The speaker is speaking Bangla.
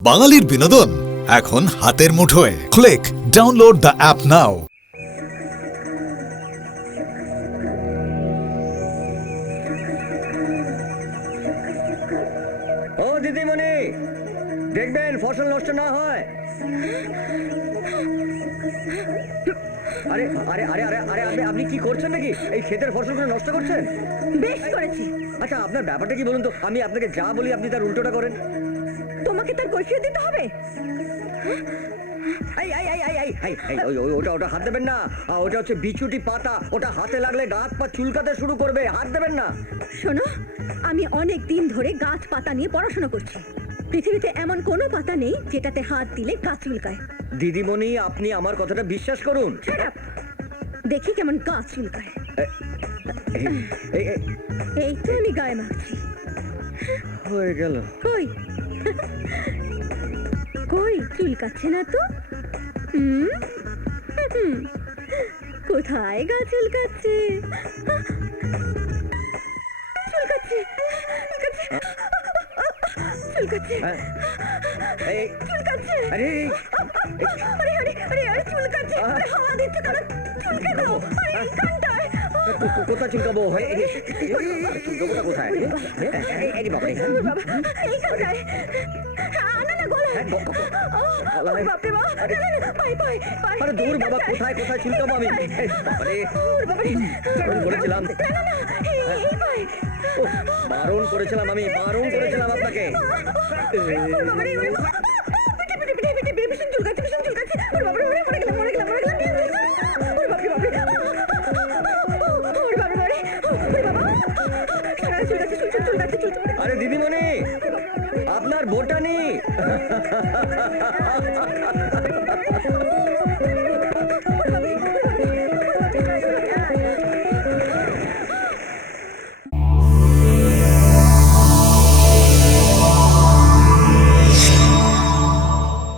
বাঙালির বিনোদন এখন হাতের মুঠোয়। Click download the app now. ও দিদিমণি, দেখবেন ফসল নষ্ট না হয়। আরে আরে আরে আরে আরে আপনি কি করছেন নাকি? এই ক্ষেতের ফসলগুলো নষ্ট করছেন? বেশ করেছি। আচ্ছা, আপনার ব্যাপারটা কি বলুন তো? আমি আপনাকে যা বলি আপনি তার উল্টোটা করেন। তোমাকে তার কৈফিয়ত দিতে হবে। এই এই এই এই এই এই এই, ওটা হাত দেবেন না। ওটা হচ্ছে বিছুটি পাতা। ওটা হাতে লাগলে গাছ পা চুলকাতে শুরু করবে, হাত দেবেন না। শোনো, আমি অনেক দিন ধরে গাছ পাতা নিয়ে পড়াশোনা করছি। পৃথিবীতে এমন কোনো পাতা নেই যেটাতে হাত দিলে গাছ চুলকায়। দিদিমণি, আপনি আমার কথাটা বিশ্বাস করুন। Shut up! দেখি কেমন গাছ চুলকায়। এই, এই, এই, এই তো আমি গায়ে মাখছি। হয়ে গেল। কই কই চুলকাচ্ছে না তো? হুম? হুম। কোথায় গা চুলকাচ্ছে? চুলকাচ্ছে চুলকাচ্ছে হ্যাঁ, এই, চুলকাচ্ছে। আরে এই, আরে আরে আরে আরে চুলকাচ্ছে। আরে হাওয়া দিচ্ছে কেন? চুলকে দাও। আরে এই কানটায়। কোথায় চুলকাবো? চুলকাবোটা কোথায়? এই বাবা, ওর বাবা, এই কানটায়। না না গলায়। ওর বাপরে বাবা। না না না, পাই পাই পাই। আরে দূর বাবা, কোথায় কোথায় চুলকাবো আমি? আরে ওর বাবারে। বারণ করেছিলাম। না না না, এই পাই। বারণ করেছিলাম, আমি বারণ করেছিলাম আপনাকে। ওর বাবারে, ওর বাবা। পিঠে পিঠে পিঠে পিঠে পিঠে ভীষণ চুলকাচ্ছে, ভীষণ চুলকাচ্ছে। ওর বাবারে, ওরে মরে গেলাম, মরে গেলাম, মরে গেলাম। ওর বাপরে বাপরে। ওর বাবারে বাবারে। ওর বাবা। সারা চুলকাচ্ছে, চুলকাচ্ছে, চুলকাচ্ছে। আরে দিদিমণি, আপনার বোটানি।